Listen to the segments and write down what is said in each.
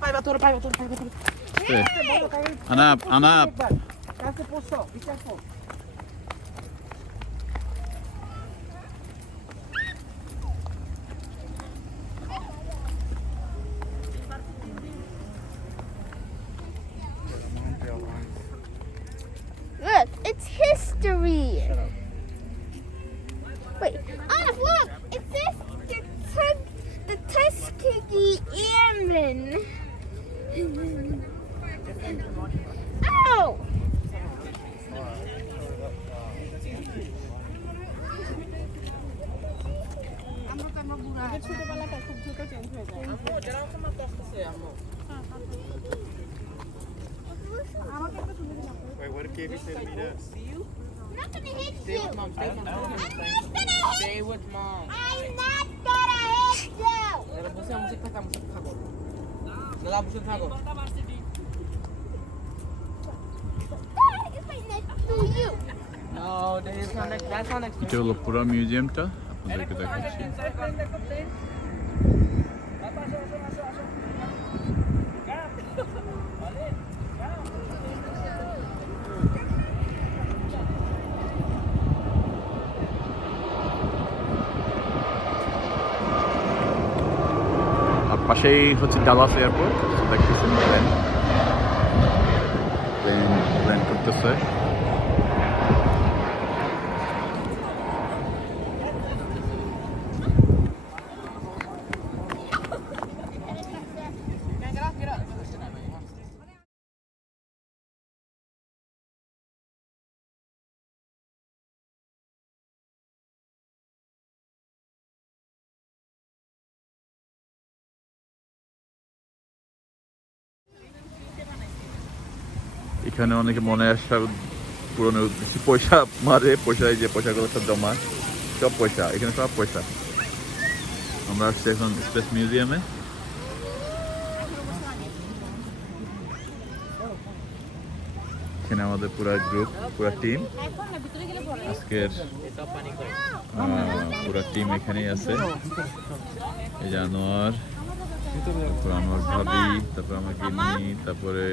পাইবা তোর পাইবা Anap. কাছে পড়ছো বিচার কর Look, it's history. Wait, look, it says the Tuskegee Airmen. Ow! Wait, what did KB say to meet us? I'm not gonna hit Stay you. with mom, stay with mom. I'm not gonna hit Stay with mom. I'm not gonna hit you. Dala বসে মুসে থাকো Dala বসে থাকো That is right next to you. No, that's not next এটা হলো পুরো মিউজিয়ামটা আপনাদেরকে দেখাচ্ছি। আর পাশেই হচ্ছে ডালাস এয়ারপোর্ট, দেখতেছেন প্লেন করতেছে। এখানে অনেকে মনে আসা পুরনো কিছু পয়সা মারে, পয়সায় যে পয়সাগুলো সব জমা, সব পয়সা এখানে সব পয়সা। আমরা আসছি এখন স্পেস মিউজিয়ামে। এখানে আমাদের পুরো গ্রুপ, পুরো টিম, আজকের পুরো টিম এখানেই আছে। এই যে আনোয়ার, তারপর আনোয়ার ভাবি, তারপর আমার গিন্নি, তারপরে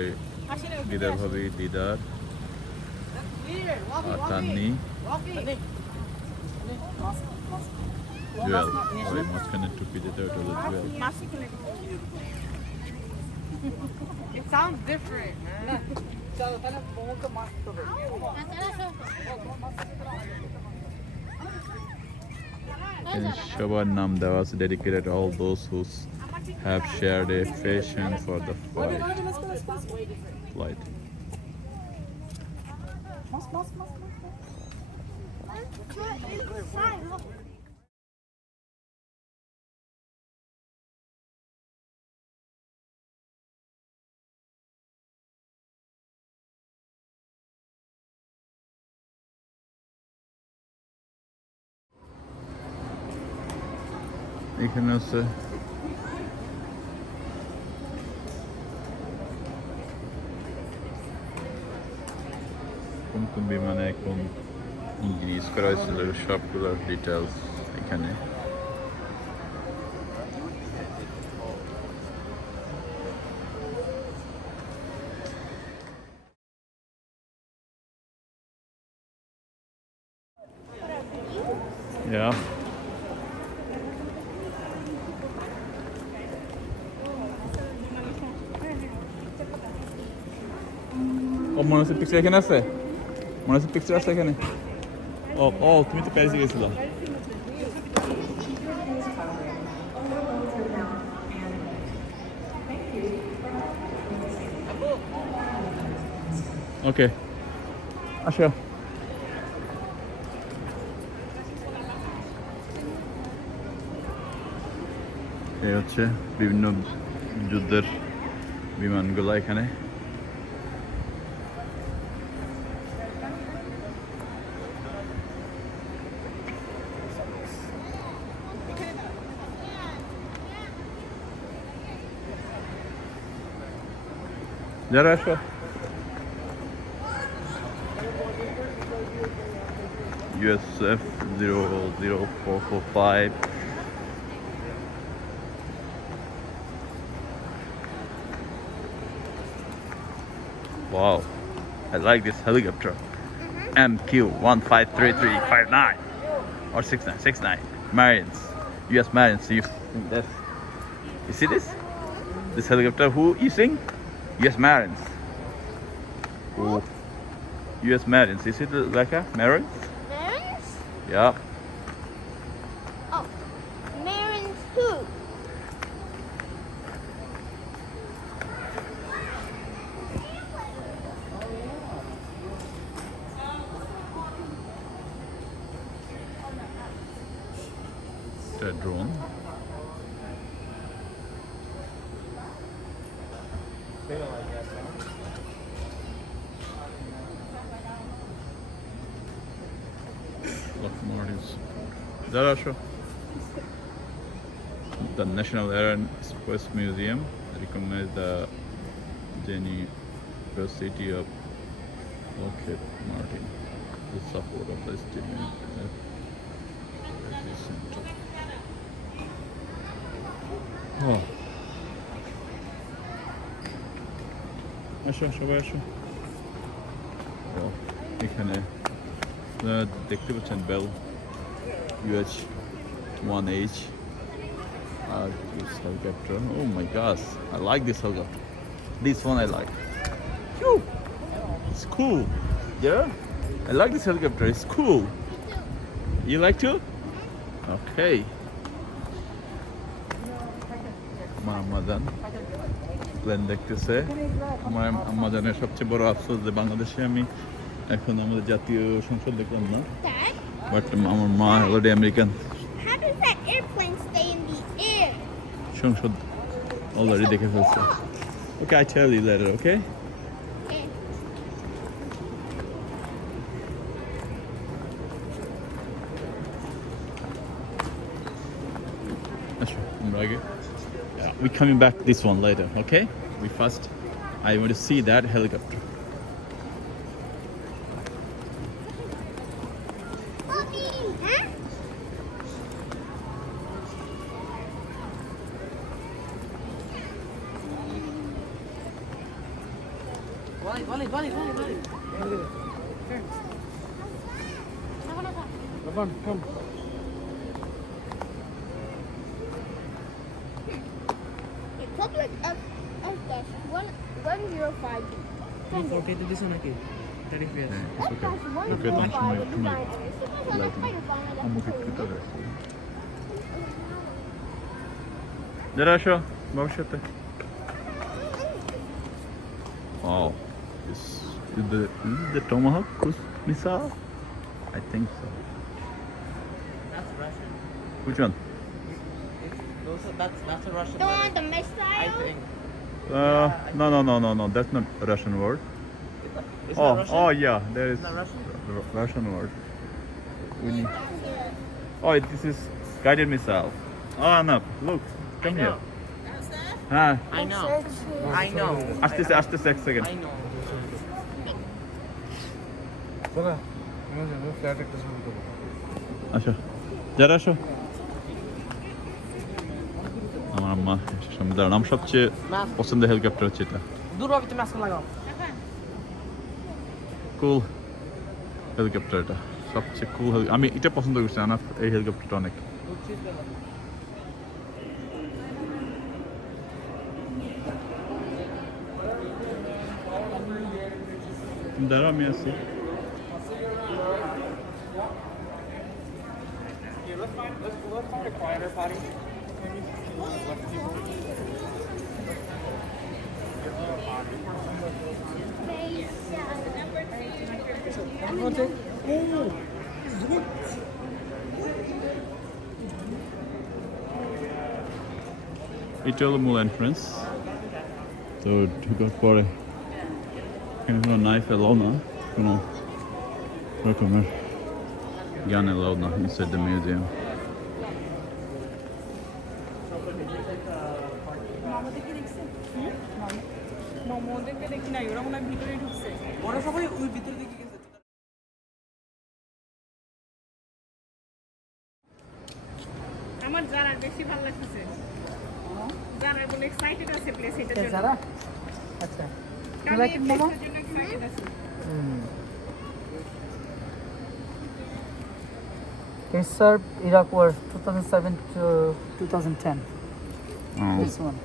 দিদার ভাবি, দিদার আর তান্নি, জুয়েল, ওই মাঝখানে টুপি যেটা ওটা হলো Jewel. It sounds different, man. এখানে সবার নাম দেওয়া আছে, dedicated all those who have shared a passion for the flight. এখানে আছে কোন কোন বিমানে কোন ইঞ্জিন ইউজ করা হয়েছিল সবগুলোর ডিটেলস এখানে। Yeah. ও মনে হচ্ছে পিকচার এখানে আছে, মনে হচ্ছে পিকচার আছে এখানে। ও ও তুমি তো প্যারিসে গেছিলা। ওকে আসো। এই হচ্ছে বিভিন্ন যুদ্ধের বিমানগুলো এখানে। যারা আসো। USF 00445 Wow, I like this helicopter. MQ153359 or 6969 Marines, U.S. Marines. You see this? This helicopter who using? U.S. Marines. Oh, U.S. Marines. You see the Rebecca? Marines? Marins? Yeah. Oh, Marins who? The drone. Locomotives. Is that also the National Air and Space Museum recommends the University of Lockheed Martin the support of the estimate center. Oh. আসো সবাই আসো এখানে দেখতে পাচ্ছেন Bell UH-1H আর this helicopter. Oh my gosh, I like this helicopter. This one I like. Phew. It's cool. Yeah, I like this helicopter. It's cool. You like too? Okay. Mamadan plan দেখতেছে। আমার আম্মাজানের সবচেয়ে বড় আফসোস যে বাংলাদেশে আমি এখন আমাদের জাতীয় সংসদ দেখলাম না, বাট আমার মা অলরেডি আমেরিকান সংসদ অলরেডি দেখে ফেলছে। ওকে, আই টেল ইউ লেটার, ওকে? আচ্ছা, আমরা আগে we're coming back this one later, okay? We first, I want to see that helicopter. Come. Public F-105. Okay, to this one okay. Tarif yes. It's okay. Okay, don't show me lighting. I'm okay with the rest. যারা আসো বাবার সাথে। Wow, is the Tomahawk cruise missile? I think so. That's Russian. Which one? That's a Russian. The one, the missile? I think. No. That's not a Russian word. It's not Russian? Oh yeah, there is It's not Russian? Russian word. We need. Oh, this is guided missile. Oh no, look, come I here. know. Ah, I know. ask the second. I know. চলো flat একটা শুরু করবো। আসো, যারা আসো। আমার আম্মা সমুদ্রের নাম সবচেয়ে পছন্দের হেলিকপ্টার হচ্ছে এটা। দূর হবে, তুমি আজকে লাগাও। কুল হেলিকপ্টার, এটা সবচেয়ে কুল। আমি এটা পছন্দ করছি, আমার এই হেলিকপ্টারটা অনেক। দাঁড়াও, আমি আছি। Let's find a quieter potty. এটা হলো মূল এন্ট্রেন্স। তো ঢোকার পরে এখানে কোনো নাইফ এলাও না, কোনো রকমের গান এলাও না ইনসাইড দ্য মিউজিয়াম। ওদেরকে দেখি নাই, ওরা মনে হয় ভিতরে ঢুকছে। ওরা সবাই ওই ভিতর দিকে গেছে। আমার যারা বেশি ভালো লাগতেছে, যারা বলে এক্সাইটেড আছে প্লেস এটার জন্য। যারা? আচ্ছা। কারণ এই প্লেসটার জন্য It served Iraq War 2007 to 2010. Oh. This one.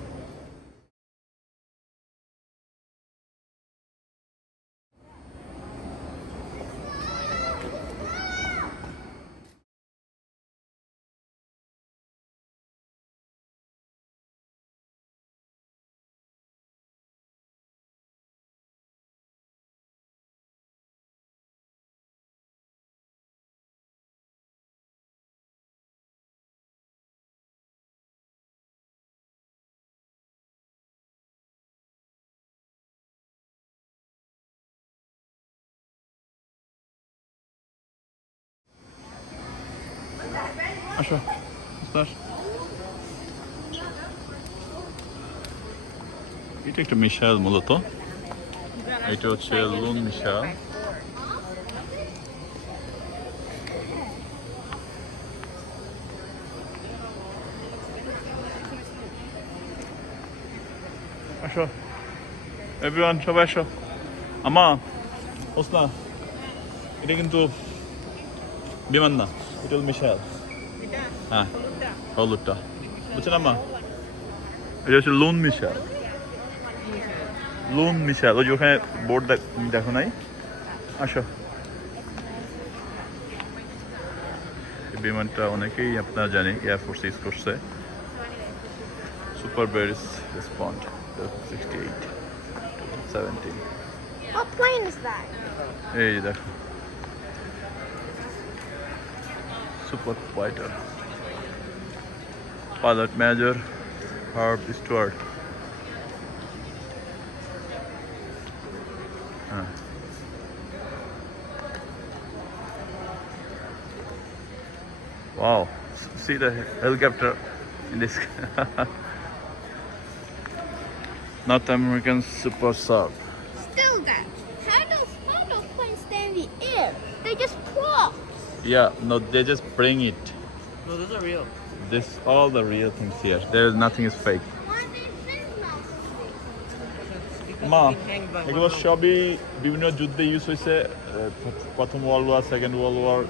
আসো স্যার এটা একটা মিশাল মূলত এটা হচ্ছে লুন মিশাল আসো এভরিওয়ান সবাই আসো আমা ওসনা এটা কিন্তু বিমান না এটা হল মিশাল হ্যাঁ হলুদটা বুঝছেন আম্মা এটা হচ্ছে লুন মিশাল ওই যে ওখানে বোর্ড দেখো নাই আসো এই বিমানটা অনেকেই আপনারা জানি এয়ারফোর্স ইউজ করছে super berries respond 68 17 What plane is that? এই দেখো super fighter Pilot Major Herb Stewart. Wow, see the helicopter in this. North American Super Sub. Still that. How those planes stay in the air? They just crawl. Yeah, no, they just bring it. No, those are real. This all the real things here. There is nothing is fake. Why they fin mount? মা They hang by এগুলো one rope. সবই বিভিন্ন যুদ্ধে use হয়েছে প্রথম world war second world war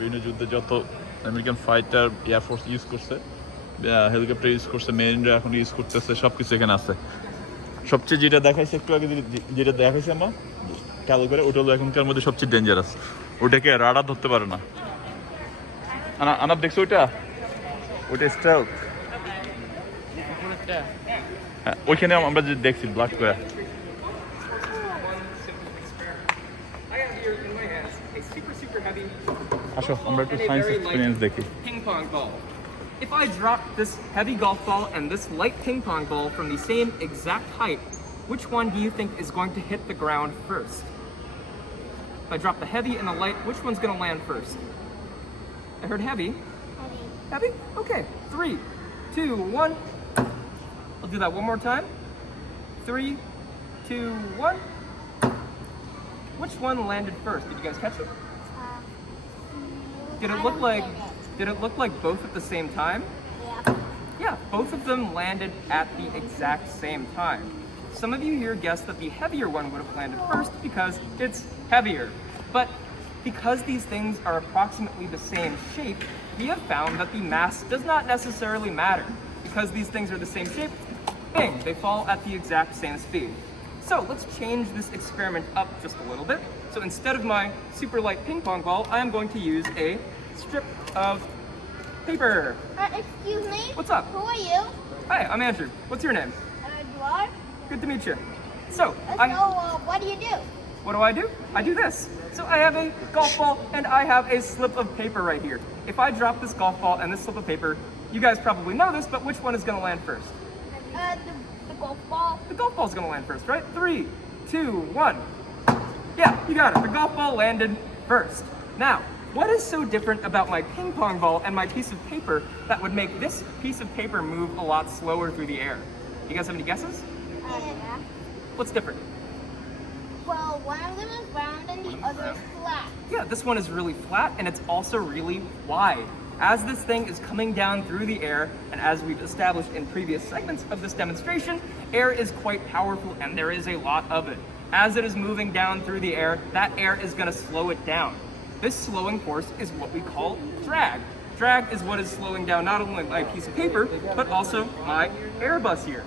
বিভিন্ন যুদ্ধে যত আমেরিকান ফাইটার এয়ারফোর্স ইউজ করছে হেলিকপ্টার ইউজ করছে মেরিনরা এখন ইউজ করতেছে সব কিছু এখানে আছে সবচেয়ে যেটা দেখাইছে একটু আগে যেটা দেখাইছে আমার খেয়াল করে ওটা হলো এখনকার মধ্যে সবচেয়ে ডেঞ্জারাস ওটাকে রাডার ধরতে পারে না আনাপ দেখছো ওইটা স্টেলথ হ্যাঁ ওইখানে আমরা যে দেখছি ব্ল্যাক করে Super heavy আসো আমরা একটু and a science very experience light দেখি ping pong ball. If I drop this heavy golf ball and this light ping pong ball from the same exact height, which one do you think is going to hit the ground first? If I drop the heavy and the light, which one's going to land first? I heard heavy. Heavy? Okay. 3, 2, 1. I'll do that one more time. 3, 2, 1. Which one landed first? Did you guys catch it? Did it look like both at the same time? Yeah. Yeah, both of them landed at the exact same time. Some of you here guessed that the heavier one would have landed first because it's heavier. But because these things are approximately the same shape, we have found that the mass does not necessarily matter. Because these things are the same shape, bang, they fall at the exact same speed. So let's change this experiment up just a little bit. So instead of my super light ping pong ball, I am going to use a strip of paper. Excuse me? What's up? Who are you? Hi, I'm Andrew. What's your name? You are? Good to meet you. So, What do you do? what do? I do this. So I have a golf ball and I have a slip of paper right here. If I drop this golf ball and this slip of paper, you guys probably know this, but which one is going to land first? The golf ball. The golf ball's going to land first, right? 3, 2, 1. Yeah, you got it. The golf ball landed first. Now, what is so different about my ping pong ball and my piece of paper that would make this piece of paper move a lot slower through the air? You guys have any guesses? Yeah. What's different? Well, one of them is round and the other is flat. Yeah, this one is really flat and it's also really wide. As this thing is coming down through the air, and as we've established in previous segments of this demonstration, air is quite powerful and there is a lot of it. as it is moving down through the air, that air is going to slow it down. This slowing force is what we call drag. Drag is what is slowing down not only my piece of paper, but also my Airbus here.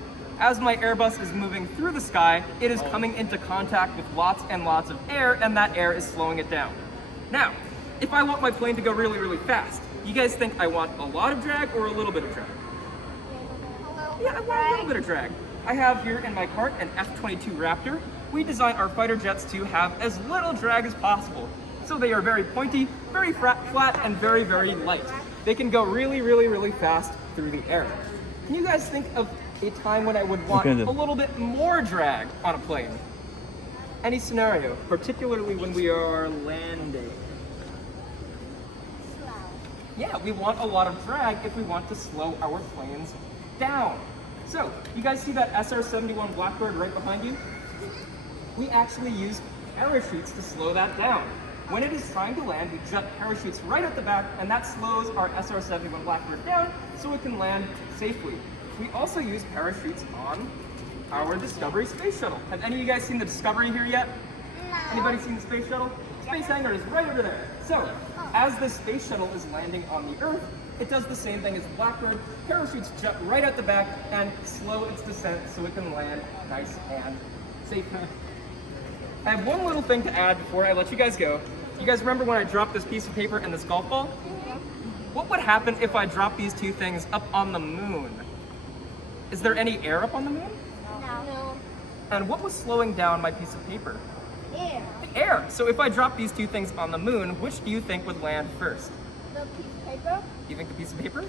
As my Airbus is moving through the sky, it is coming into contact with lots and lots of air, and that air is slowing it down. Now, if I want my plane to go really, really fast, you guys think I want a lot of drag or a little bit of drag? Yeah, I want a little bit of drag. I have here in my cart an F-22 Raptor. We designed our fighter jets to have as little drag as possible. So they are very pointy, very flat, and very, very light. They can go really, really, really fast through the air. Can you guys think of a time when I would want a little bit more drag on a plane? Any scenario, particularly when we are landing? Yeah, we want a lot of drag if we want to slow our planes down. So, you guys see that SR-71 Blackbird right behind you? We actually use parachutes to slow that down. When it is trying to land, we jet parachutes right at the back, and that slows our SR-71 Blackbird down so it can land safely. We also use parachutes on our Discovery space shuttle. Have any of you guys seen the Discovery here yet? No. Anybody seen the space shuttle? Space hangar is right over there. So, as the space shuttle is landing on the Earth, it does the same thing as Blackbird. Parachutes jet right at the back and slow its descent so it can land nice and safe. I have one little thing to add before I let you guys go. You guys remember when I dropped this piece of paper and this golf ball? What would happen if I dropped these two things up on the moon? Is there any air up on the moon? No. And what was slowing down my piece of paper? Air. The air. So if I drop these two things on the moon, which do you think would land first? The piece of paper. You think the piece of paper?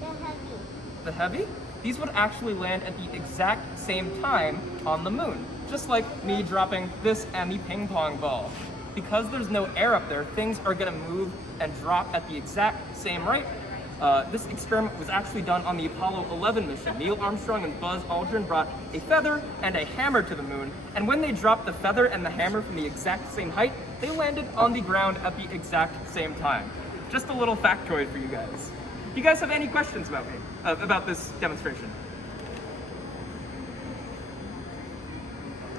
The heavy. The heavy? These would actually land at the exact same time on the moon. Just like me dropping this and the ping pong ball. Because there's no air up there, things are gonna move and drop at the exact same rate. This experiment was actually done on the Apollo 11 mission. Neil Armstrong and Buzz Aldrin brought a feather and a hammer to the moon, and when they dropped the feather and the hammer from the exact same height, they landed on the ground at the exact same time. Just a little factoid for you guys. Do you guys have any questions about me, about this demonstration?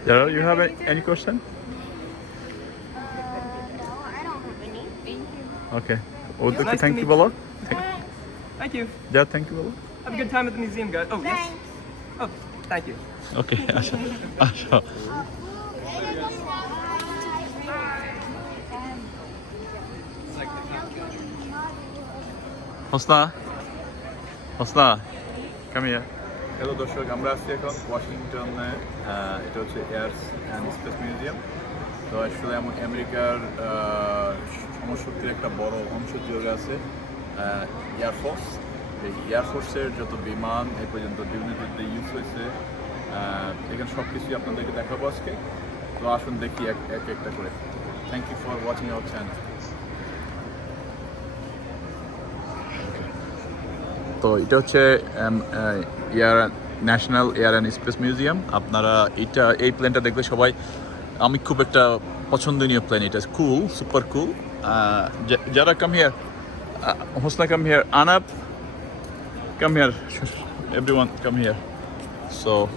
Gerald, you have any question? No, I don't have any. Thank you. Okay. It's nice to Thank meet you, Bala. Thank you. Yeah, thank you, Bala. Have a good time at the museum, guys. Oh, yes. Thanks. Oh, thank you. Okay. আসো। হোসনা হোসনা come here. Hello দর্শক, আমরা আছি এখন ওয়াশিংটনে। এটা হচ্ছে air and space museum. তো আসলে আমেরিকার সমশক্তির একটা বড় অংশ জুড়ে আছে এয়ারফোর্স। এই এয়ারফোর্সের যত বিমান এ পর্যন্ত বিভিন্ন যুদ্ধে ইউজ হয়েছে, এখানে সব কিছুই আপনাদেরকে দেখাবো আজকে। তো আসুন দেখি এক একটা করে। Thank you for watching our channel. তো এটা হচ্ছে national air and space museum. আপনারা এই প্লেনটা দেখলে সবাই, আমি খুব একটা পছন্দনীয় প্লেন। এটা কুল, সুপার কুল। যারা come here, Hosna come here, আনাপ come here, everyone come here. So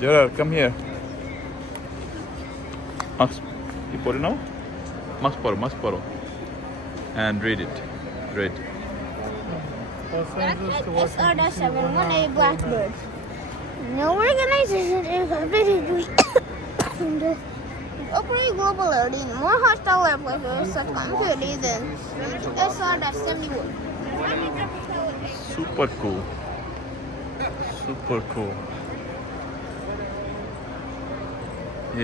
Gerard, come here. Max, you put it now? Max poro. And read it. Read. SR-71A Blackbird. No organization is committed to operating global loading, more hostile airplanes succumb to than SR-71. Super cool. Super cool.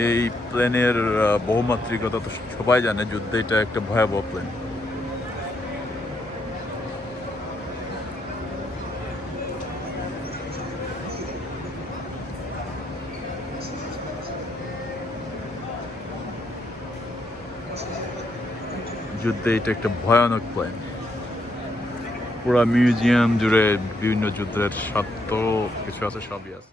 এই প্লেনের বহুমাত্রিকতা তো সবাই জানে, যুদ্ধে এটা একটা ভয়াবহ plane. যুদ্ধে এটা একটা ভয়ানক প্লেন। পুরা মিউজিয়াম জুড়ে বিভিন্ন যুদ্ধের স্বার্থ কিছু আছে, সবই আছে।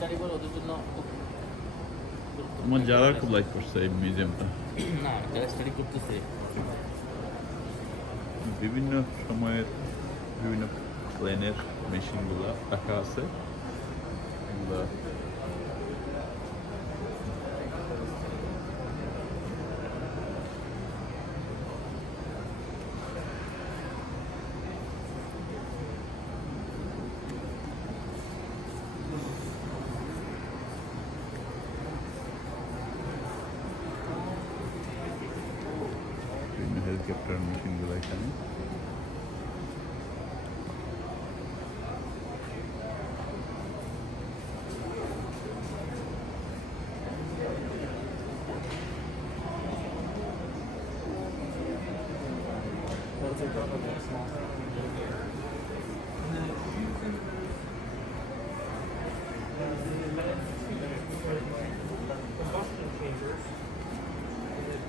স্টাডি করে ওদের জন্য খুব আমার যারা খুব লাইক করছে এই মিউজিয়ামটা। না যারা স্টাডি করতেছে বিভিন্ন সময়ের বিভিন্ন প্লেনের মেশিনগুলো রাখা আছে এগুলা বিভিন্ন হেলিকপ্টার মেশিনগুলো এখানে।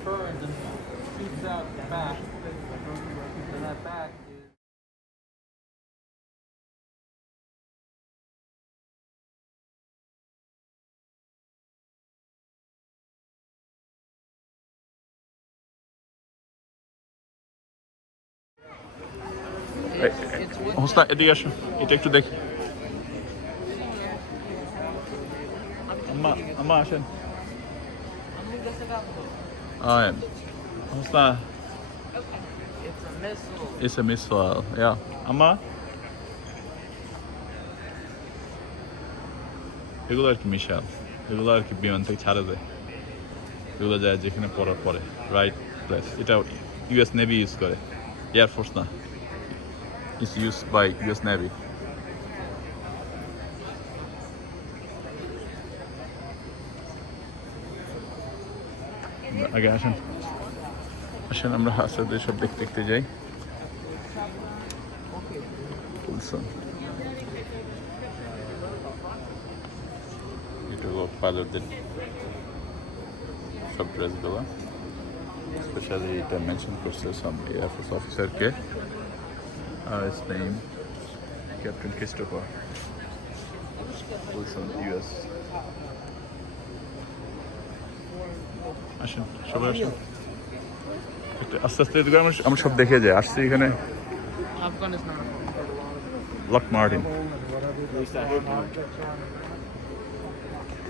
turns and shoots out back. And that back is হোসনা এদিকে আসো, এটা একটু দেখি। আম্মা আম্মা আসেন। হোসনা it's a missile. it's a missile, yeah. আম্মা এগুলো আর কি মিসাইল, এগুলো আর কি বিমান থেকে ছাড়া যায়, এগুলো যায় যেখানে পড়ার পরে রাইট প্লেস। এটা ইউএস নেভি ইউজ করে, এয়ারফোর্স না, it's use by US navy. আগে আসেন আসেন আমরা হাসাদের সব দেখতে দেখতে যাই। এটা হলো পাইলটদের সব ড্রেসগুলো, স্পেশালি এটা মেনশন করছে সাম এয়ারফোর্স অফিসারকে, আর his name captain Christopher Wilson US. আসেন সবাই আসেন আস্তে আস্তে, এদিকে আমরা সব দেখে যাই। আসছি এখানে Afghanistan. লক মার্টিন,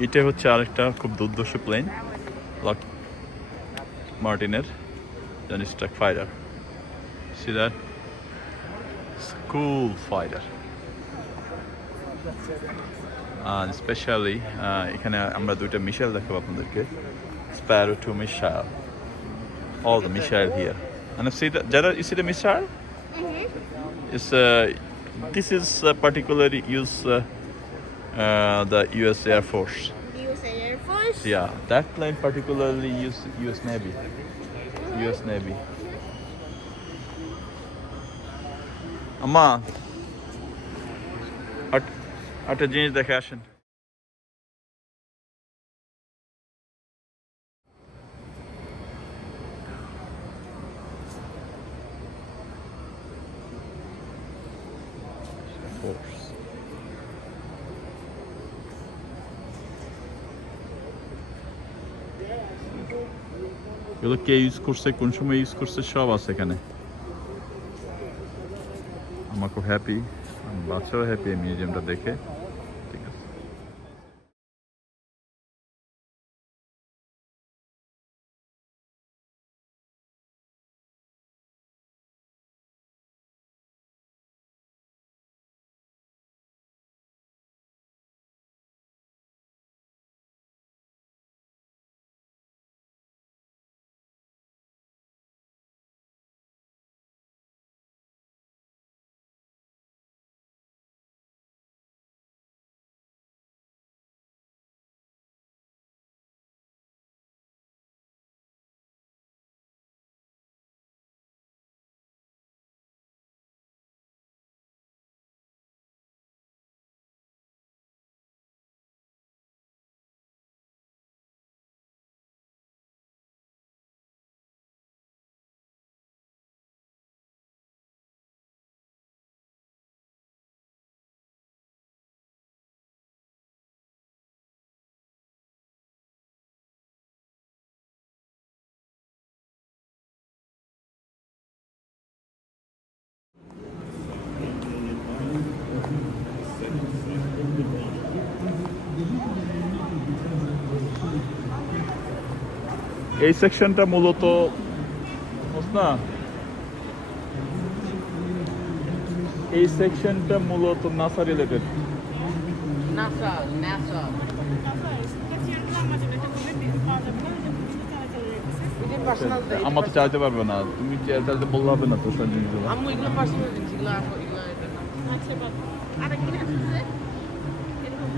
এটা হচ্ছে আরেকটা খুব দুর্ধর্ষ প্লেন, লক মার্টিনের strike fighter. See that? It's a cool fighter. Specially এখানে আমরা দুইটা মিসাইল দেখাবো আপনাদেরকে, Sparrow 2 missile. All the missile here. And see that, Jada, you see the missile? It's this is particularly use the U.S. Air Force. US Air Force? Yeah, that plane particularly use U.S. Navy. U.S. Navy. Amma, একটা জিনিস দেখে আসেন। Force. এগুলো কে use করছে, কোন সময় use করছে, সব আছে এখানে। আমার খুব হ্যাপি, বাচ্চাও হ্যাপি এই মিউজিয়ামটা দেখে। এই সেকশনটা মূলত না, এই সেকশনটা মূলত নাসা রিলেটেড। NASA. পার্সোনাল আমার তো চালাতে পারবে না, তুমি চালাতে বললে হবে না তো সব জিনিসগুলো। আম্মু এগুলো পার্সোনাল জিনিস, এগুলো আচ্ছা বাবা আরেকদিন আসছে এরকম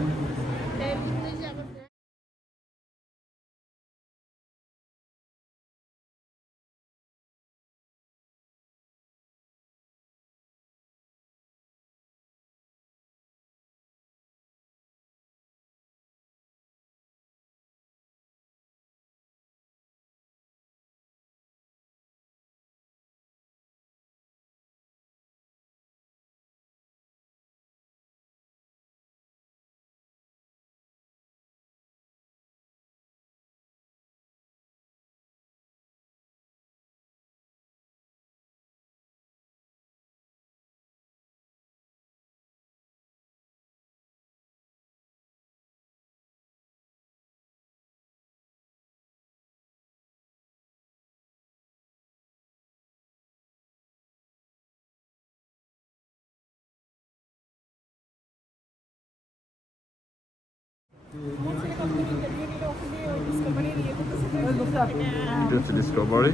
এটা হচ্ছে ডিসকভারি।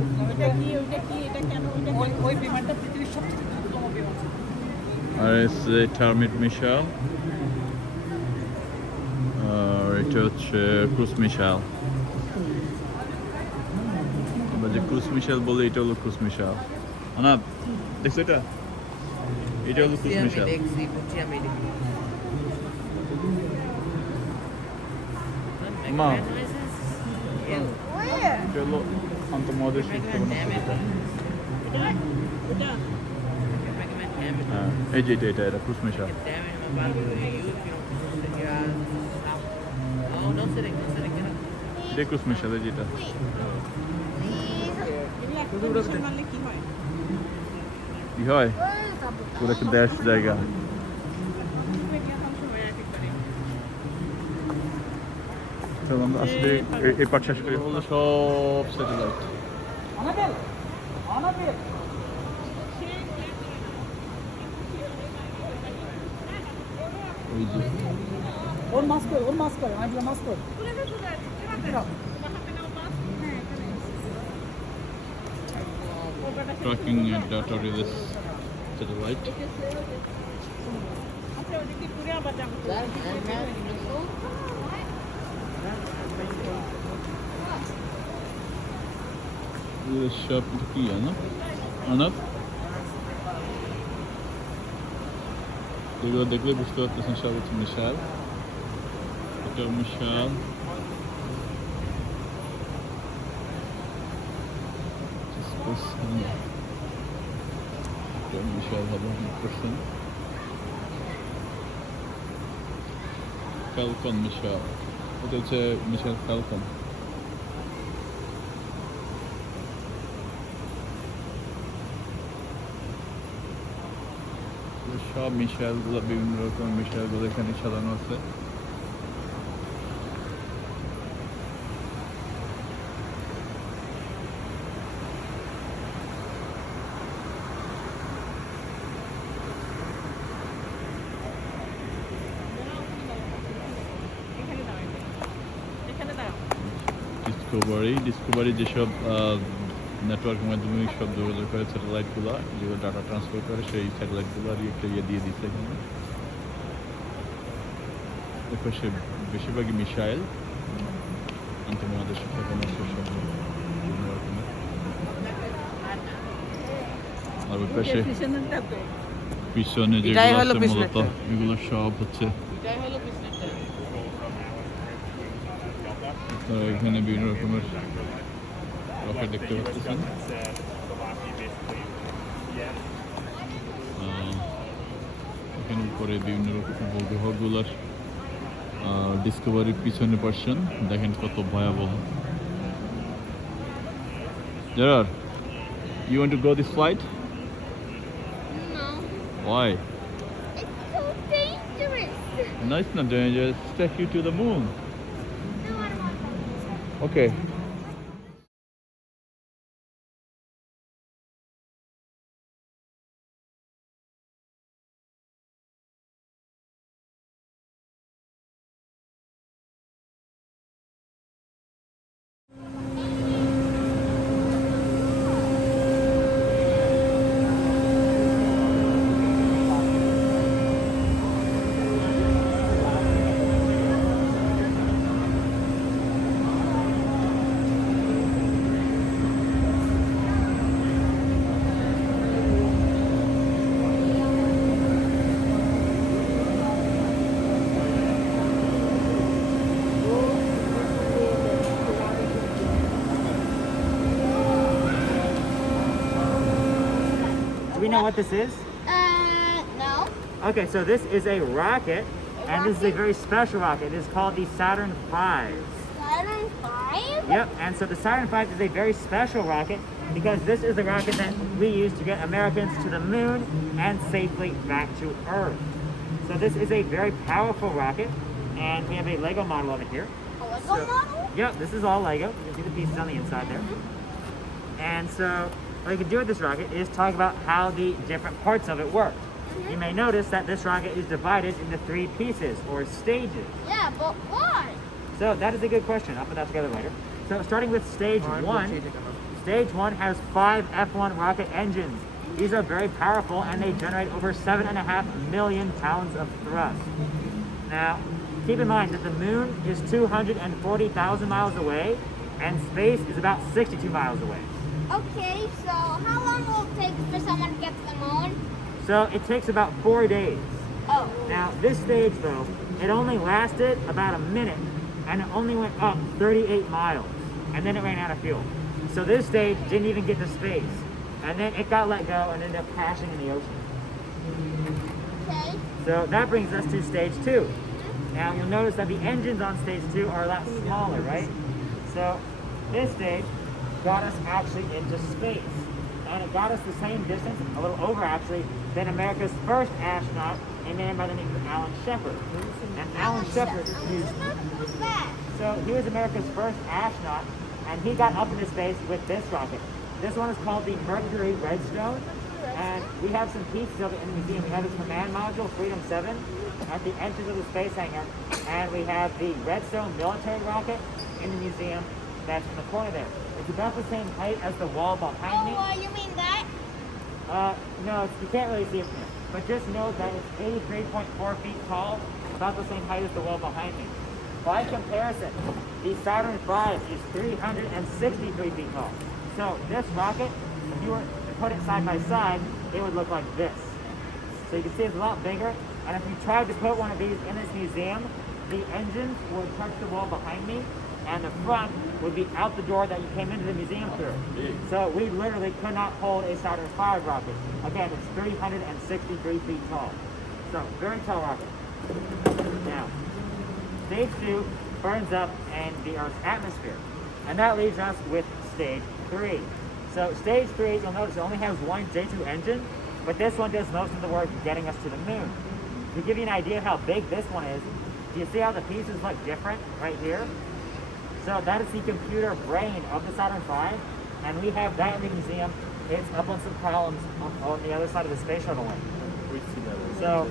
আর হচ্ছে টার্মিট মিশাল, আর এটা হচ্ছে ক্রুজ মিশাল। আমরা যে ক্রুজ মিশাল বলি এটা হলো ক্রুজ মিশাল। না দেখছো এটা, এটা হলো ক্রুজ মিশাল। মা এটা হলো আন্তঃমহাদেশীয় ক্ষেপণাস্ত্র। হ্যাঁ এই যে এটা ক্রুজ মিশাল। এটা ক্রুজ মিশাল, এই যেটা কি হয় পুরো একটা দেশ জায়গা। চলো আমরা আসলে এই পার্ট শেষ করি। হলো সব স্যাটেলাইট। ওই যে ওর মাস্কর আইগুলো মাস্কর ট্র্যাকিং ডাটা রিলিজ স্যাটেলাইট। সব কি না অনাথ, এগুলো দেখলে বুঝতে পারতেছেন সব হচ্ছে মিশাল। এটা মিশাল, মিশাল হবে 100%। ফ্যালকন মিশাল, এটা হচ্ছে মিশাল ফ্যালকন। সব মিশাইলগুলো বিভিন্ন রকমের মিশাইলগুলো এখানে সাজানো আছে। ডিসকভারি যেসব নেটওয়ার্কের মাধ্যমে সব যোগাযোগ করে স্যাটেলাইটগুলো, যেগুলো ডাটা ট্রান্সফার করে, সেই স্যাটেলাইটগুলো আর একটা দিয়ে দিচ্ছে এখানে। দেখো সে বেশিরভাগই মিসাইল, আন্তঃমহাদেশীয় ক্ষেপণাস্ত্র সব বিভিন্ন রকমের। আর ওই পাশে পিছনে যেগুলো আছে মূলত এগুলো সব হচ্ছে এখানে বিভিন্ন রকমের রকেট দেখতে পাচ্ছেন। এখানে উপরে বিভিন্ন রকম উপগ্রহগুলোর ডিসকভারির পিছনে পার্সন দেখেন কত ভয়াবহ। Gerard, you want to go this flight? No. Why? It's so dangerous. No, it's not dangerous. Take you to the moon. No, I don't want to. Okay. you know what this is? No. Okay, so this is a rocket, and this is a very special rocket. It is called the Saturn V. Saturn V? Yep, and so the Saturn V is a very special rocket because this is the rocket that we use to get Americans to the moon and safely back to Earth. So this is a very powerful rocket, and we have a Lego model of it here. A Lego model? Yep, this is all Lego. You can see the pieces on the inside there. And so what you can do with this rocket is talk about how the different parts of it work. You may notice that this rocket is divided into 3 pieces or stages. Yeah, but why? So that is a good question. I'll put that together later. So starting with stage 1, stage 1 has 5 F1 rocket engines. These are very powerful and they generate over 7.5 million pounds of thrust. Now, keep in mind that the moon is 240,000 miles away and space is about 62 miles away. Okay, so how long will it take for someone to get to the moon? So it takes about 4 days. Oh. Now this stage though, it only lasted about a minute and it only went up 38 miles and then it ran out of fuel. So this stage didn't even get to space and then it got let go and ended up crashing in the ocean. Okay. So that brings us to stage 2. Now you'll notice that the engines on stage 2 are a lot smaller, right? So this stage got us actually into space. And it got us the same distance, a little over actually, than America's first astronaut, a man by the name of Alan Shepard. And Alan Shepard, Who's that? so he was America's first astronaut, and he got up into space with this rocket. This one is called the Mercury Redstone, and we have some pieces of it in the museum. We have this command module, Freedom 7, at the entrance of the space hangar, and we have the Redstone military rocket in the museum that's in the corner there. It's about the same height as the wall behind me. Oh, you mean that? No, you can't really see it from here. But just know that it's 83.4 feet tall, about the same height as the wall behind me. By comparison, the Saturn V is 363 feet tall. So this rocket, if you were to put it side by side, it would look like this. So you can see it's a lot bigger. And if you tried to put one of these in this museum, the engines would touch the wall behind me, and the front would be out the door that you came into the museum through. So we literally could not hold a Saturn V rocket. Again, it's 363 feet tall. So, very tall rocket. Now, stage 2 burns up in the Earth's atmosphere. And that leaves us with stage 3. So stage 3, you'll notice it only has one J2 engine, but this one does most of the work getting us to the moon. To give you an idea how big this one is, do you see how the pieces look different right here? So that is the computer brain of the Saturn V, and we have that in the museum. It's up on some columns on the other side of the space shuttle wing. So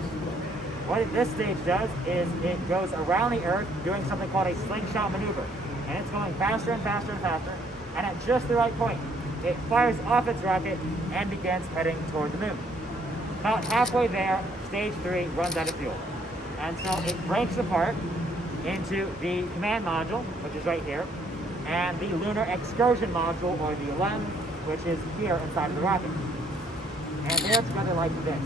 what this stage does is it goes around the Earth doing something called a slingshot maneuver. And it's going faster and faster and faster, and at just the right point, it fires off its rocket and begins heading toward the moon. About halfway there, stage 3 runs out of fuel. And so it breaks apart into the command module, which is right here, and the lunar excursion module, or the LEM, which is here inside of the rocket. And they're together like this.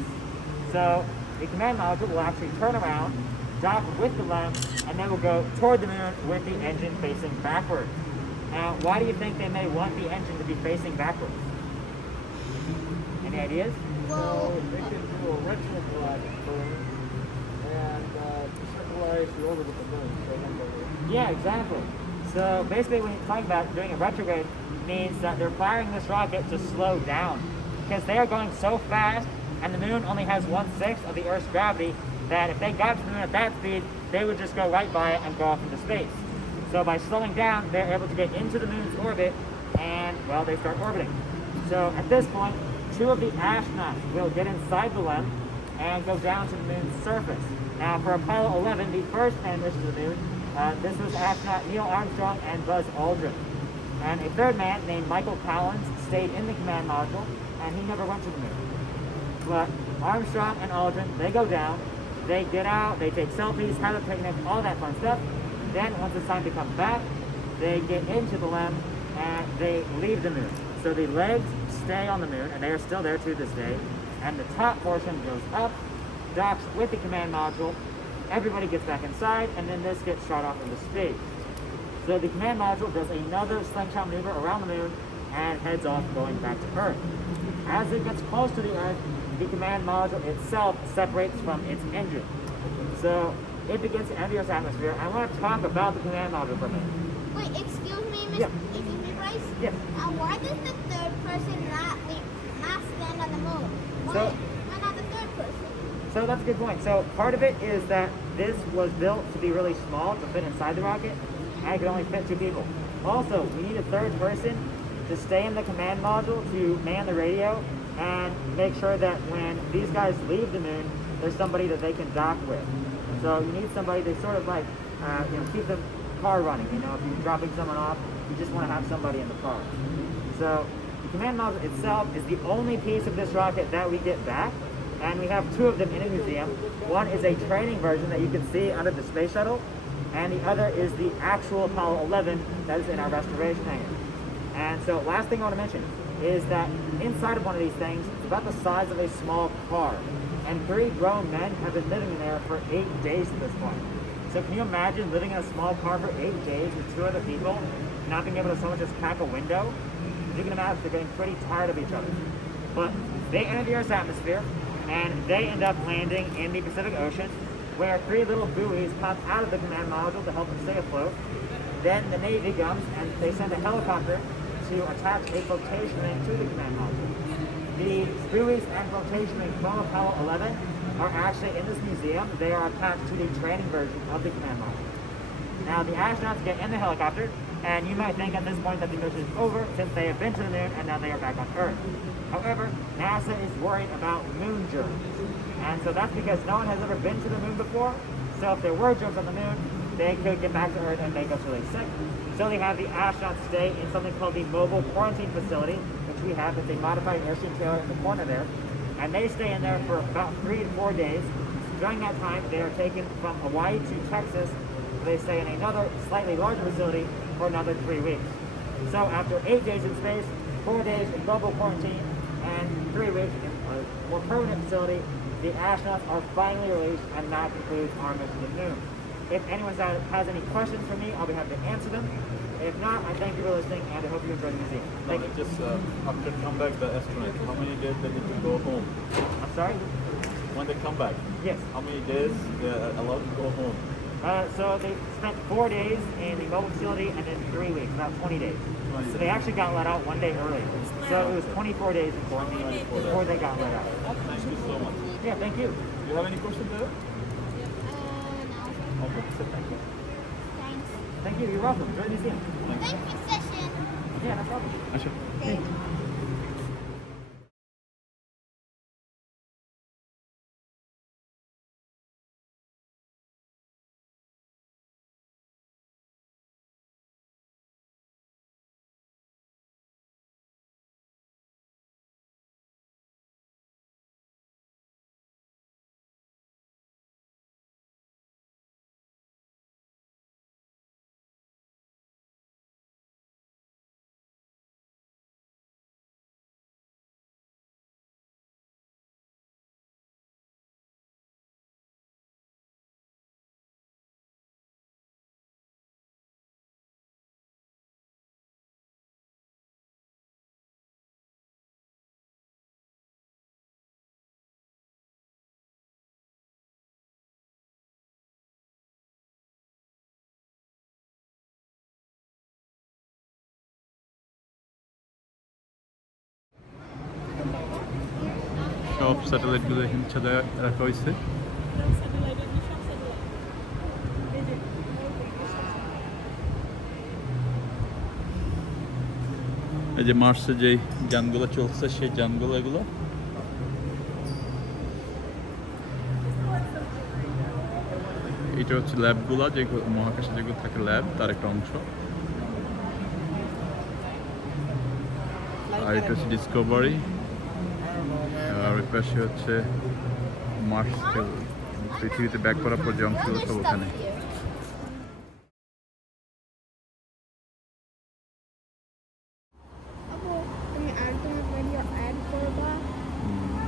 So the command module will actually turn around, dock with the LEM, and then will go toward the moon with the engine facing backward. Now, why do you think they may want the engine to be facing backwards? Any ideas? So they can do a retrograde burn and symbolize the orbit of the moon. So Yeah, exactly. So basically when you're talking about doing a retrograde means that they're firing this rocket to slow down because they are going so fast and the moon only has 1/6 of the Earth's gravity that if they got to the moon at that speed, they would just go right by it and go off into space. So by slowing down, they're able to get into the moon's orbit and, well, they start orbiting. So at this point, 2 of the astronauts will get inside the LEM and go down to the moon's surface. Now for Apollo 11, the first man mission to the moon, this was astronaut Neil Armstrong and Buzz Aldrin. And a third man named Michael Collins stayed in the command module and he never went to the moon. But Armstrong and Aldrin, they go down, they get out, they take selfies, have a picnic, all that fun stuff. Then once it's time to come back, they get into the LEM and they leave the moon. So the legs stay on the moon and they are still there to this day. And the top portion goes up, docks with the command module, everybody gets back inside, and then this gets shot off into space. So the command module does another slingshot maneuver around the moon and heads off going back to Earth. As it gets close to the Earth, the command module itself separates from its engine. So it begins to enter Earth's atmosphere. I want to talk about the command module for a minute. Wait, excuse me, Yeah. excuse me, Bryce. Yes. Why does the third person not stand on the moon? Why not the third person? So that's a good point. So part of it is that this was built to be really small to fit inside the rocket, and it could only fit 2 people. Also, we need a third person to stay in the command module to man the radio and make sure that when these guys leave the moon, there's somebody that they can dock with. So you need somebody to sort of like, keep the car running. If you're dropping someone off, you just want to have somebody in the car. So the command module itself is the only piece of this rocket that we get back, and we have 2 of them in a museum. One is a training version that you can see under the space shuttle, and the other is the actual Apollo 11 that is in our restoration hangar. And so last thing I want to mention is that inside of one of these things, it's about the size of a small car. And 3 grown men have been living in there for 8 days at this point. So can you imagine living in a small car for 8 days with 2 other people, not being able to so much as crack a window? You can imagine they're getting pretty tired of each other. But they enter the Earth's atmosphere, and they end up landing in the Pacific Ocean, where 3 little buoys pop out of the command module to help them stay afloat. Then the Navy comes and they send a helicopter to attach a flotation ring to the command module. The buoys and flotation ring from Apollo 11 are actually in this museum. They are attached to the training version of the command module. Now the astronauts get in the helicopter, and you might think at this point that the mission is over since they have been to the moon and now they are back on Earth. However, NASA is worried about moon germs. And so that's because no one has ever been to the moon before. So if there were germs on the moon, they could get back to Earth and make us really sick. So they have the astronauts stay in something called the mobile quarantine facility, which we have. It's a modified airstream trailer in the corner there. And they stay in there for about 3 to 4 days. During that time, they are taken from Hawaii to Texas. They stay in another slightly larger facility for another 3 weeks. So after 8 days in space, 4 days in mobile quarantine, and 3 weeks in a more permanent facility, the astronauts are finally released, and that concludes our mission to the moon. If anyone has any questions for me, I'll be happy to answer them. If not, I thank you for listening, and I hope you enjoyed the museum. Thank you. Just after come back, the astronaut, how many days they need to go home? I'm sorry? When they come back, Yes. how many days they are allowed to go home? So they spent 4 days in the mobile facility and then 3 weeks, about 20 days. So they actually got let out 1 day early. So it was 24 days in quarantine before they got let out. Thank you so much. Yeah, thank you. Do you have any questions there? No. Okay, so thank you. Thanks. Thank you. You're welcome. Enjoy the museum. Thank you, session. Yeah, no problem. Asha. Thank you. সব স্যাটেলাইটগুলো এখানে ছাদে রাখা হয়েছে। এই যে মার্সে যে যানগুলো চলছে সেই যানগুলো এগুলো। এটা হচ্ছে ল্যাবগুলো, যে মহাকাশে যেগুলো থাকে ল্যাব তার একটা অংশ। আর এটা হচ্ছে ডিসকভারি, আর ওই পাশে হচ্ছে মার্স, পৃথিবীতে ব্যাক করার পর যে অংশগুলো সব ওখানে।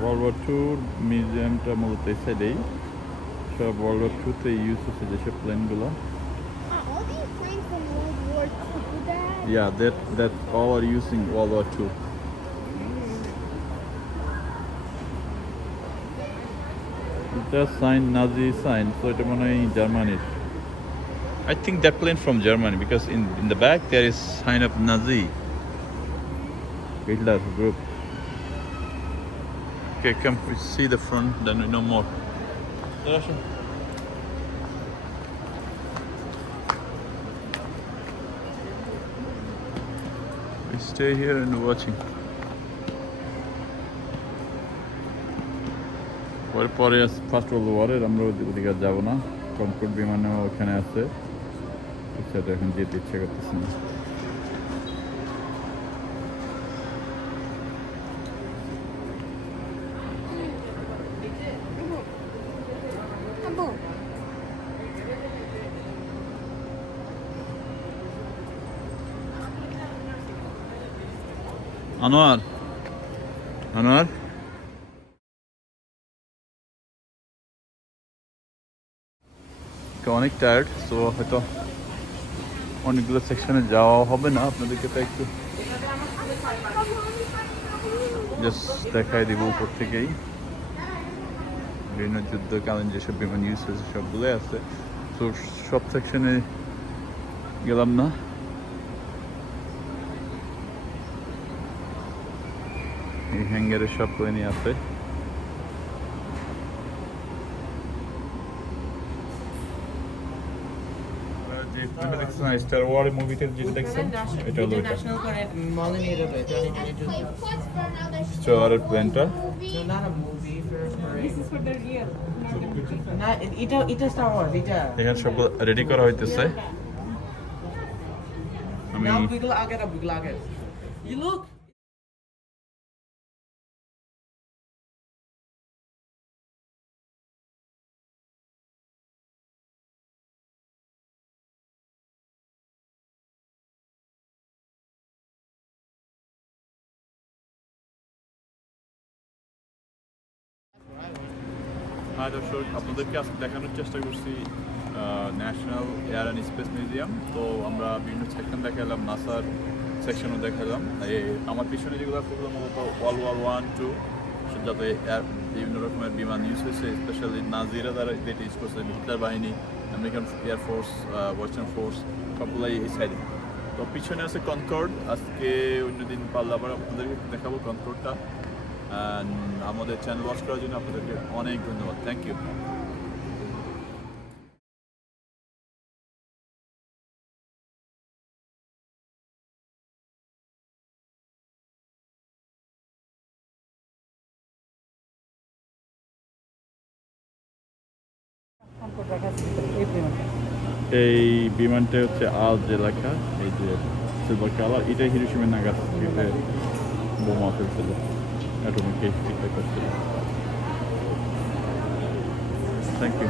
World War II মিউজিয়ামটা মূলত এই সাইডেই। সব World War II-তে ইউজ হচ্ছে যেসব প্লেনগুলো। All these planes from World War II, Dad? Yeah, that all are using World War II. এটা সাইন নাজি সাইন, so এটা মনে হয় জার্মানির। I think that plane from Germany because in the back there is sign of Nazi Hitler group. Okay, come we see the front, then we know more. We stay here and watching. পরে first world ওয়ারের আমরা ওদিকে আর যাবো না, Concord বিমানও ওখানে আছে, সেটা এখন যেতে ইচ্ছা করতেছে না। আনোয়ার, আনোয়ার অনেক টায়ার্ড, সো হয়তো অনেকগুলো সেকশনে যাওয়া হবে না, আপনাদেরকে তো একটু জাস্ট দেখাই দিব উপর থেকেই। বিভিন্ন যুদ্ধকালীন যেসব বিমান ইউজ হয়েছে সবগুলোই আছে, তো সব সেকশনে গেলাম না। এই হ্যাঙ্গারে সব প্লেনই আছে। স্টার ওয়ার মুভিতে যেটা দেখছেন এটা হলো এটা স্টার ওয়ারের প্লেনটা। এখানে সব রেডি করা হইতেছে। আমি হ্যাঁ দর্শক, আপনাদেরকে আজকে দেখানোর চেষ্টা করছি national air and space museum. তো আমরা বিভিন্ন সেকশন দেখালাম, নাসার সেকশনও দেখালাম। আমার পিছনে যেগুলো সেগুলো মূলত ওয়ার্ল্ড ওয়ার 1, 2 যাতে বিভিন্ন রকমের বিমান ইউজ হয়েছে, স্পেশালি নাজিরা দ্বারা যেটা ইউজ করছে, হিটলার বাহিনী, আমেরিকান এয়ারফোর্স, ওয়েস্টার্ন ফোর্স, সবগুলাই এই সাইডে। তো পিছনে আছে কনকর্ড। আজকে অন্যদিন পারলে আবার আপনাদেরকে দেখাবো কনকর্ডটা। আমাদের চ্যানেল ওয়াচ করার জন্য আপনাদেরকে অনেক ধন্যবাদ। Thank you. এই বিমানটা হচ্ছে আল যে লেখা, এই যে সিলভার কালার, এটাই হিরোশিমা নাগাসাকিতে বোমা ফেলছিল, অ্যাটমিক করছিল। Thank you.